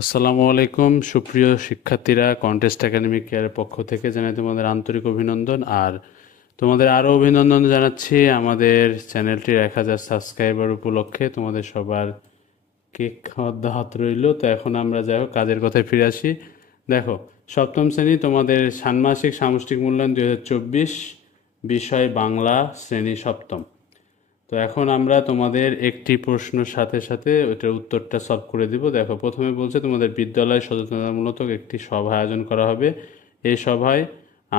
আসসালামু আলাইকুম সুপ্রিয় শিক্ষার্থীরা, কন্টেস্ট একাডেমি কেয়ারের পক্ষ থেকে জানাই তোমাদের আন্তরিক অভিনন্দন। আর তোমাদের আরও অভিনন্দন জানাচ্ছি আমাদের চ্যানেলটির 1000 সাবস্ক্রাইবার উপলক্ষে। তোমাদের সবার কেক খাওয়ার দাওয়াত রইল। তো এখন আমরা যাই হোক কাজের কথায় ফিরে আসি। দেখো, সপ্তম শ্রেণী তোমাদের ষান্মাসিক সামষ্টিক মূল্যায়ন 2024, বিষয় বাংলা, শ্রেণী সপ্তম। তো এখন আমরা তোমাদের একটি প্রশ্নের সাথে সাথে ওইটার উত্তরটা সলভ করে দিব। দেখো, প্রথমে বলছে তোমাদের বিদ্যালয় সচেতনতামূলক একটি সভা আয়োজন করা হবে। এই সভায়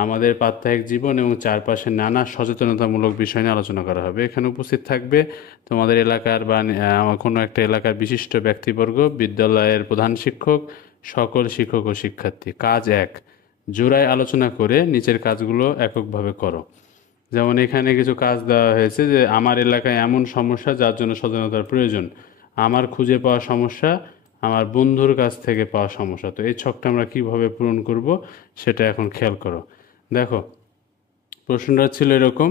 আমাদের প্রাত্যহিক জীবন এবং চারপাশের নানা সচেতনতামূলক বিষয় নিয়ে আলোচনা করা হবে। এখানে উপস্থিত থাকবে তোমাদের এলাকার বা কোনো একটা এলাকার বিশিষ্ট ব্যক্তিবর্গ, বিদ্যালয়ের প্রধান শিক্ষক, সকল শিক্ষক ও শিক্ষার্থী। কাজ 1, জোড়ায় আলোচনা করে নিচের কাজগুলো এককভাবে করো। যেমন এখানে কিছু কাজ দেওয়া হয়েছে যে আমার এলাকায় এমন সমস্যা যার জন্য সচেতনতার প্রয়োজন, আমার খুঁজে পাওয়া সমস্যা, আমার বন্ধুর কাছ থেকে পাওয়া সমস্যা। তো এই ছকটা আমরা কিভাবে পূরণ করব সেটা এখন খেয়াল করো। দেখো, প্রশ্নটা ছিল এরকম,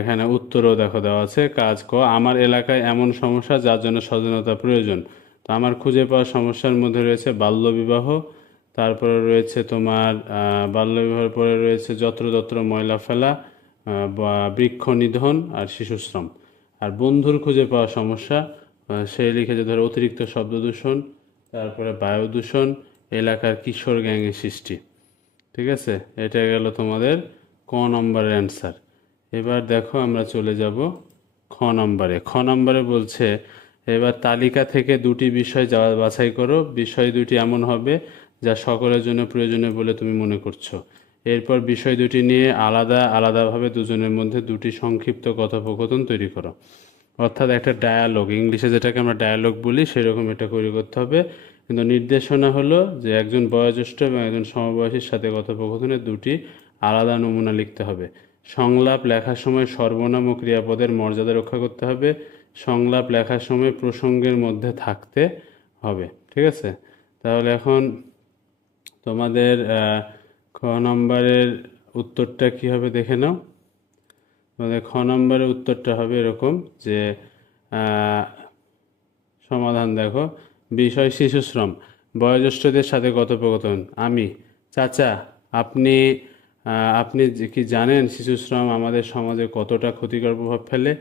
এখানে উত্তরও দেখো দেওয়া আছে। কাজ ক, আমার এলাকায় এমন সমস্যা যার জন্য সচেতনতা প্রয়োজন। তো আমার খুঁজে পাওয়া সমস্যার মধ্যে রয়েছে বাল্যবিবাহ, তারপরে রয়েছে তোমার বাল্যবিবাহের পরে রয়েছে যত্রতত্র ময়লা ফেলা, বা বৃক্ষ নিধন আর শিশুশ্রম। আর বন্ধুর খুঁজে পাওয়া সমস্যা, সে লিখেছে ধরো অতিরিক্ত শব্দ দূষণ, তারপরে বায়ু দূষণ, এলাকার কিশোর গ্যাংয়ের সৃষ্টি। ঠিক আছে, এটা গেল তোমাদের ক নম্বরের অ্যান্সার। এবার দেখো আমরা চলে যাব খ নম্বরে। খ নম্বরে বলছে এবার তালিকা থেকে দুটি বিষয় বাছাই করো। বিষয় দুটি এমন হবে যা সকলের জন্য প্রয়োজনীয় বলে তুমি মনে করছো। এরপর বিষয় দুটি নিয়ে আলাদা আলাদাভাবে দুজনের মধ্যে দুটি সংক্ষিপ্ত কথোপকথন তৈরি করো। অর্থাৎ একটা ডায়ালগ, ইংলিশে যেটাকে আমরা ডায়ালগ বলি সেরকম এটা তৈরি করতে হবে। কিন্তু নির্দেশনা হলো যে একজন বয়োজ্যেষ্ঠ এবং একজন সমবয়সীর সাথে কথোপকথনের দুটি আলাদা নমুনা লিখতে হবে। সংলাপ লেখার সময় সর্বনাম ও ক্রিয়াপদের মর্যাদা রক্ষা করতে হবে। সংলাপ লেখার সময় প্রসঙ্গের মধ্যে থাকতে হবে। ঠিক আছে, তাহলে এখন তোমাদের খ নম্বরের উত্তরটা কী হবে দেখে নাও। তোমাদের খ নম্বরের উত্তরটা হবে এরকম যে সমাধান দেখো, বিষয় শিশুশ্রম, বয়োজ্যেষ্ঠদের সাথে কথোপকথন। আমি, চাচা, আপনি আপনি কি জানেন শিশুশ্রম আমাদের সমাজে কতটা ক্ষতিকর প্রভাব ফেলে?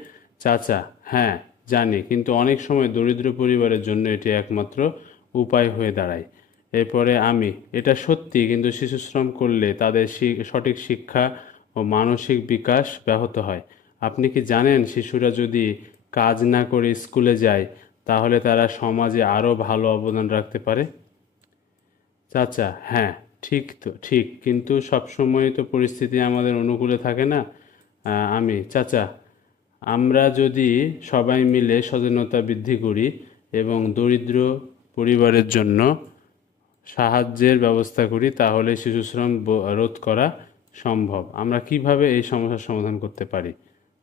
চাচা, হ্যাঁ জানি, কিন্তু অনেক সময় দরিদ্র পরিবারের জন্য এটি একমাত্র উপায় হয়ে দাঁড়ায়। এরপরে আমি, এটা সত্যি, কিন্তু শিশুশ্রম করলে তাদের সঠিক শিক্ষা ও মানসিক বিকাশ ব্যাহত হয়। আপনি কি জানেন শিশুরা যদি কাজ না করে স্কুলে যায় তাহলে তারা সমাজে আরও ভালো অবদান রাখতে পারে? চাচা, হ্যাঁ ঠিক, তো ঠিক, কিন্তু সবসময় তো পরিস্থিতি আমাদের অনুকূলে থাকে না। আমি, চাচা, আমরা যদি সবাই মিলে সচেতনতা বৃদ্ধি করি এবং দরিদ্র পরিবারের জন্য সাহায্যের ব্যবস্থা করি তাহলে শিশুশ্রম রোধ করা সম্ভব। আমরা কিভাবে এই সমস্যার সমাধান করতে পারি?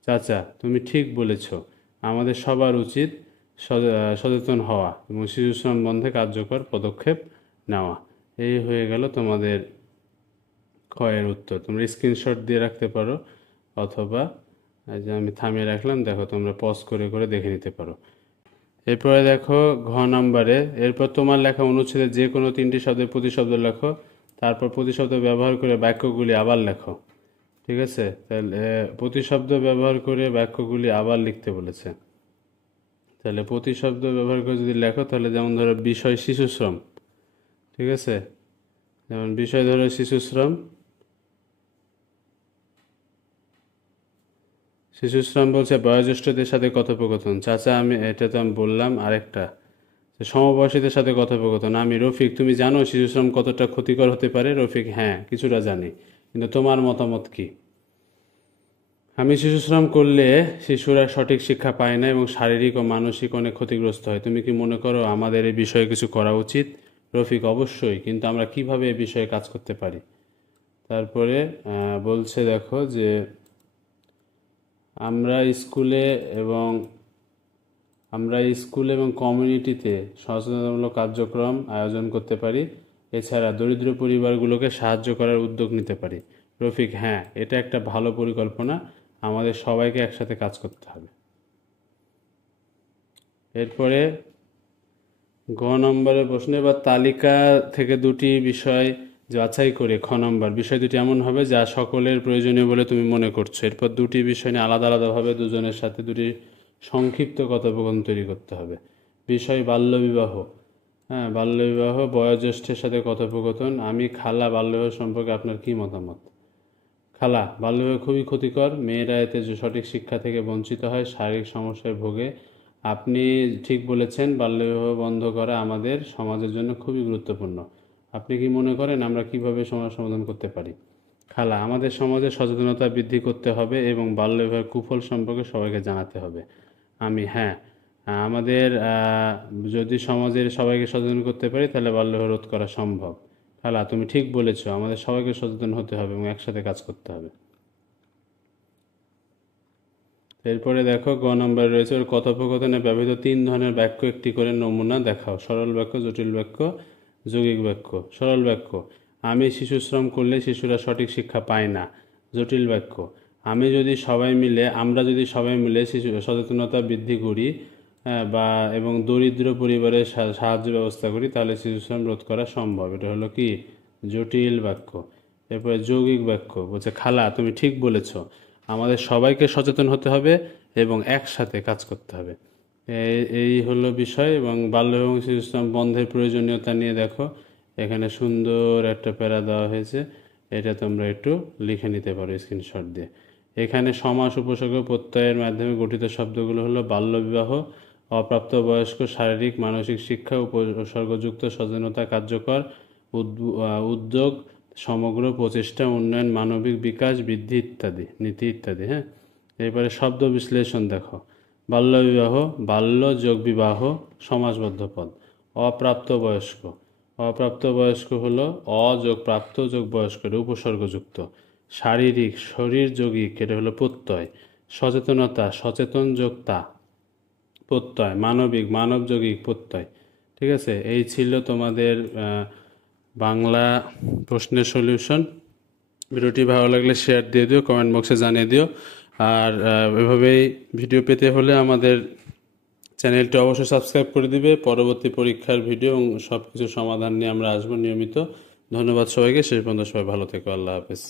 চাচা, তুমি ঠিক বলেছ, আমাদের সবার উচিত সচেতন হওয়া এবং শিশুশ্রম বন্ধে কার্যকর পদক্ষেপ নেওয়া। এই হয়ে গেল তোমাদের ক্ষয়ের উত্তর। তোমরা স্ক্রিনশট দিয়ে রাখতে পারো, অথবা এই যে আমি থামিয়ে রাখলাম, দেখো তোমরা পজ করে করে দেখে নিতে পারো। এরপরে দেখো ঘ নম্বরে, এরপর তোমার লেখা অনুচ্ছেদে যে কোনো 3টি শব্দের প্রতিশব্দ লেখো, তারপর প্রতিশব্দ ব্যবহার করে বাক্যগুলি আবার লেখো। ঠিক আছে, তাহলে প্রতিশব্দ ব্যবহার করে বাক্যগুলি আবার লিখতে বলেছে। তাহলে প্রতিশব্দ ব্যবহার করে যদি লেখো, তাহলে যেমন ধরো বিষয় শিশুশ্রম। ঠিক আছে, যেমন বিষয় ধরো শিশুশ্রম, শিশুশ্রম বলছে বয়োজ্যেষ্ঠদের সাথে কথোপকথন। চাচা, আমি এটা তো আমি বললাম। আরেকটা সমবয়সীদের সাথে কথোপকথন। আমি, রফিক, তুমি জানো শিশুশ্রম কতটা ক্ষতিকর হতে পারে? রফিক, হ্যাঁ কিছুটা জানি, কিন্তু তোমার মতামত কি? আমি, শিশুশ্রম করলে শিশুরা সঠিক শিক্ষা পায় না এবং শারীরিক ও মানসিক অনেক ক্ষতিগ্রস্ত হয়। তুমি কি মনে করো আমাদের এই বিষয়ে কিছু করা উচিত? রফিক, অবশ্যই, কিন্তু আমরা কিভাবে এই বিষয়ে কাজ করতে পারি? তারপরে বলছে দেখো যে আমরা স্কুলে এবং কমিউনিটিতে সচেতনতামূলক কার্যক্রম আয়োজন করতে পারি। এছাড়া দরিদ্র পরিবারগুলোকে সাহায্য করার উদ্যোগ নিতে পারি। রফিক, হ্যাঁ এটা একটা ভালো পরিকল্পনা, আমাদের সবাইকে একসাথে কাজ করতে হবে। এরপরে গ নম্বরের প্রশ্ন, এবার তালিকা থেকে দুটি বিষয় বাছাই করে খ নম্বর বিষয় দুটি এমন হবে যা সকলের প্রয়োজনীয় বলে তুমি মনে করছো। এরপর দুটি বিষয় নিয়ে আলাদা আলাদাভাবে দুজনের সাথে দুটি সংক্ষিপ্ত কথোপকথন তৈরি করতে হবে। বিষয় বাল্যবিবাহ। হ্যাঁ, বাল্যবিবাহ, বয়োজ্যেষ্ঠের সাথে কথোপকথন। আমি খালা, বাল্যবিবাহ সম্পর্কে আপনার কি মতামত? খালা, বাল্যবিবাহ খুবই ক্ষতিকর, মেয়েরা এতে যে সঠিক শিক্ষা থেকে বঞ্চিত হয়, শারীরিক সমস্যায় ভোগে। আপনি ঠিক বলেছেন, বাল্যবিবাহ বন্ধ করা আমাদের সমাজের জন্য খুবই গুরুত্বপূর্ণ। আপনি কি মনে করেন আমরা কিভাবে সমস্যার সমাধান করতে পারি? খালা, আমাদের সমাজে সচেতনতা বৃদ্ধি করতে হবে এবং বাল্যবিবাহের কুফল সম্পর্কে সবাইকে জানাতে হবে। আমি, হ্যাঁ, আমাদের যদি সমাজের সবাইকে সচেতন করতে পারি তাহলে বাল্যবিবাহ রোধ করা সম্ভব। খালা, তুমি ঠিক বলেছো, আমাদের সবাইকে সচেতন হতে হবে এবং একসাথে কাজ করতে হবে। এরপরে দেখো গ নম্বর রয়েছে, ওর কথোপকথনে ব্যবহৃত 3 ধরনের বাক্য একটি করে নমুনা দেখাও। সরল বাক্য, জটিল বাক্য, যৌগিক বাক্য। সরল বাক্য, আমি শিশুশ্রম করলে শিশুরা সঠিক শিক্ষা পায় না। জটিল বাক্য, আমরা যদি সবাই মিলে শিশু সচেতনতা বৃদ্ধি করি, বা এবং দরিদ্র পরিবারের সাহায্য ব্যবস্থা করি তাহলে শিশুশ্রম রোধ করা সম্ভব। এটা হলো কি? জটিল বাক্য। এরপরে যৌগিক বাক্য বলছে, খালা তুমি ঠিক বলেছ, আমাদের সবাইকে সচেতন হতে হবে এবং একসাথে কাজ করতে হবে। এই হলো বিষয়। এবং বাল্য এবং শিশুশ্রম বন্ধের প্রয়োজনীয়তা নিয়ে দেখো, এখানে সুন্দর একটা প্যারা দেওয়া হয়েছে, এটা তোমরা একটু লিখে নিতে পারো স্ক্রিনশট দিয়ে। এখানে সমাস, উপসর্গ, প্রত্যয়ের মাধ্যমে গঠিত শব্দগুলো হলো বাল্যবিবাহ, অপ্রাপ্তবয়স্ক, শারীরিক মানসিক শিক্ষা, উপসর্গযুক্ত, সচেতনতা, কার্যকর, উদ্যোগ, সমগ্র প্রচেষ্টা, উন্নয়ন, মানবিক বিকাশ, বৃদ্ধি ইত্যাদি, নীতি ইত্যাদি। হ্যাঁ, এরপরে শব্দ বিশ্লেষণ দেখো। বাল্যবিবাহ, বাল্য যোগ বিবাহ, সমাসবদ্ধ পদ। অপ্রাপ্তবয়স্ক, অপ্রাপ্তবয়স্ক হলো অ যোগ প্রাপ্ত যোগ বয়স্ক, এটা উপসর্গযুক্ত। শারীরিক, শরীর যৌগিক, এটা হলো প্রত্যয়। সচেতনতা, সচেতন যোগতা, প্রত্যয়। মানবিক, মানব যৌগিক, প্রত্যয়। ঠিক আছে, এই ছিল তোমাদের বাংলা প্রশ্নের সলিউশন। ভিডিওটি ভালো লাগলে শেয়ার দিয়ে দিও, কমেন্ট বক্সে জানিয়ে দিও। আর এভাবেই ভিডিও পেতে হলে আমাদের চ্যানেলটি অবশ্যই সাবস্ক্রাইব করে দিবে। পরবর্তী পরীক্ষার ভিডিও এবং সব কিছু সমাধান নিয়ে আমরা আসবো নিয়মিত। ধন্যবাদ সবাইকে, শেষ পর্যন্ত সবাই ভালো থেকো। আল্লাহ হাফেজ।